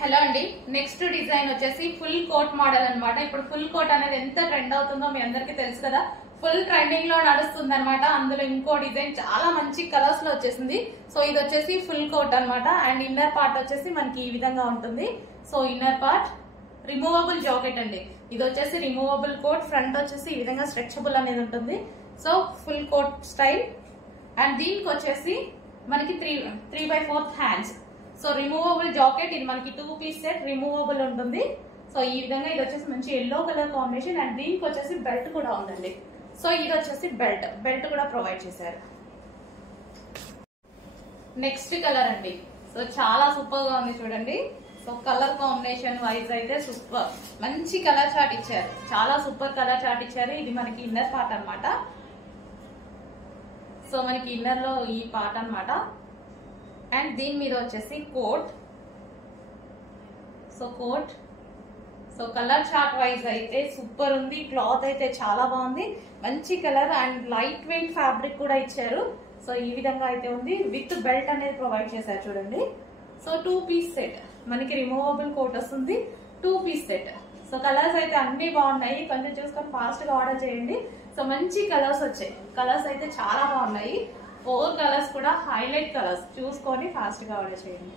Hello అండి, next design వచ్చేసి full coat model అన్నమాట. ఇప్పుడు ఫుల్ కోట్ అనేది ఎంత ట్రెండ్ అవుతుందో మీ అందరికి తెలుసు కదా. ఫుల్ ట్రెండింగ్ లో నడుస్తుంది అనమాట. అందులో ఇంకో డిజైన్ చాలా మంచి కలర్స్ లో వచ్చేసింది. సో ఇది వచ్చేసి ఫుల్ కోట్ అన్నమాట. అండ్ ఇన్నర్ పార్ట్ వచ్చేసి మనకి ఈ విధంగా ఉంటుంది. So inner part removable jacket అండి. ఇది వచ్చేసి రిమూవబుల్ కోట్. ఫ్రంట్ వచ్చేసి ఈ విధంగా స్ట్రెచబుల్ అనేది ఉంటుంది. So full coat style. And దీనికి వచ్చేసి మనకి 3/4 హ్యాండ్స్. So removable jacket. ఇది మనకి 2 పీస్ సెట్ రిమూవబుల్ ఉంటుంది. సో ఈ విధంగా ఇది వచ్చేసి మంచి ఎల్లో కలర్ కాంబినేషన్. అండ్ దీనికి వచ్చేసి బెల్ట్ కూడా ఉందండి. సో ఇది వచ్చేసి బెల్ట్ కూడా ప్రొవైడ్ చేశారు. నెక్స్ట్ కలర్ అండి. సో చాలా సూపర్ గా ఉంది చూడండి. సో కలర్ కాంబినేషన్ వైజ్ అయితే సూపర్, మంచి కలర్ చార్ట్ ఇచ్చారు. చాలా సూపర్ కలర్ చార్ట్ ఇచ్చారు. ఇది మనకి ఇన్నర్ పార్ట్ అన్నమాట. సో మనకి ఇన్నర్ లో ఈ పార్ట్ అన్నమాట. అండ్ దీని మీద వచ్చేసి coat. So coat. So colour chart wise అయితే సూపర్ ఉంది. క్లాత్ అయితే చాలా బాగుంది, మంచి colour. And light weight fabric కూడా ఇచ్చారు. సో ఈ విధంగా అయితే ఉంది. విత్ బెల్ట్ అనేది ప్రొవైడ్ చేశారు చూడండి. సో 2 పీస్ సెట్ మనకి రిమూవబుల్ కోట్ వస్తుంది. 2 పీస్ సెట్. సో కలర్స్ అయితే అన్ని బాగున్నాయి. కొంచెం చూసుకొని ఫాస్ట్ గా ఆర్డర్ చేయండి. సో మంచి కలర్స్ వచ్చాయి. కలర్స్ అయితే చాలా బాగున్నాయి. 4 కలర్స్ కూడా హైలైట్ కలర్స్. చూసుకొని ఫాస్ట్ గా ఆర్డర్ చేయండి.